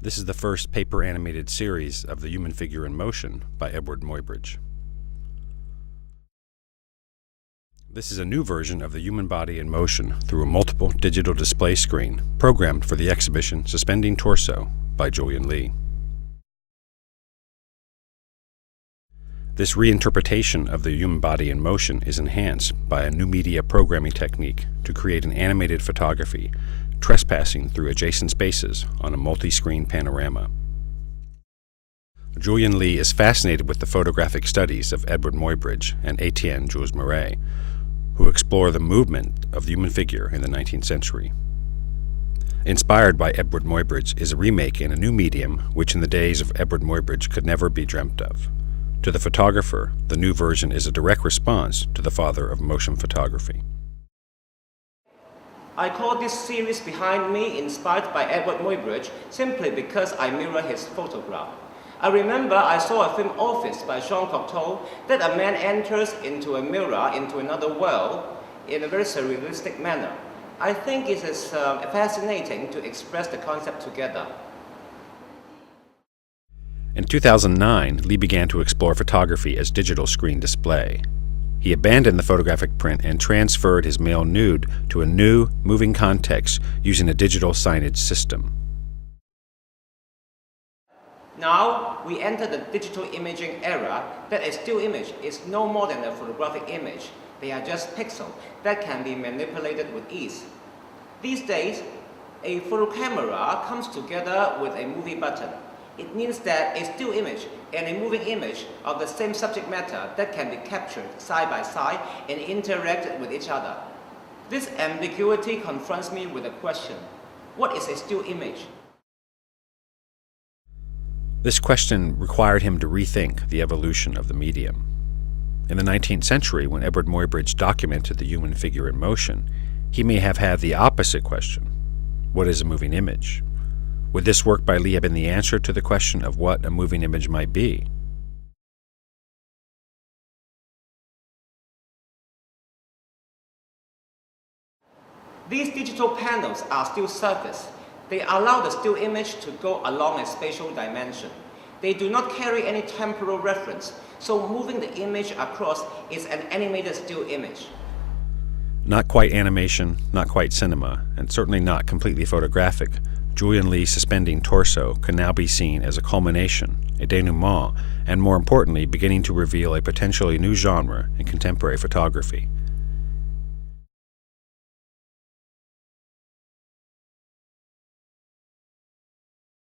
This is the first paper-animated series of The Human Figure in Motion by Edward Muybridge. This is a new version of the human body in motion through a multiple digital display screen programmed for the exhibition Suspending Torso by Julian Lee. This reinterpretation of the human body in motion is enhanced by a new media programming technique to create an animated photography trespassing through adjacent spaces on a multi-screen panorama. Julian Lee is fascinated with the photographic studies of Edward Muybridge and Etienne Jules Mouret, who explore the movement of the human figure in the 19th century. Inspired by Edward Muybridge is a remake in a new medium which in the days of Edward Muybridge could never be dreamt of. To the photographer, the new version is a direct response to the father of motion photography. I call this series Behind Me inspired by Edward Muybridge simply because I mirror his photograph. I remember I saw a film Office by Jean Cocteau that a man enters into a mirror into another world in a very surrealistic manner. I think it is fascinating to express the concept together. In 2009, Lee began to explore photography as digital screen display. He abandoned the photographic print and transferred his male nude to a new, moving context using a digital signage system. Now, we enter the digital imaging era that a still image is no more than a photographic image. They are just pixels that can be manipulated with ease. These days, a photo camera comes together with a movie button. It means that a still image and a moving image of the same subject matter that can be captured side by side and interact with each other. This ambiguity confronts me with a question: what is a still image? This question required him to rethink the evolution of the medium. In the 19th century, when Edward Muybridge documented the human figure in motion, he may have had the opposite question: what is a moving image? Would this work by Lee have been the answer to the question of what a moving image might be? These digital panels are still surface. They allow the still image to go along a spatial dimension. They do not carry any temporal reference, so moving the image across is an animated still image. Not quite animation, not quite cinema, and certainly not completely photographic, Julian Lee's Suspending Torso can now be seen as a culmination, a denouement, and more importantly, beginning to reveal a potentially new genre in contemporary photography,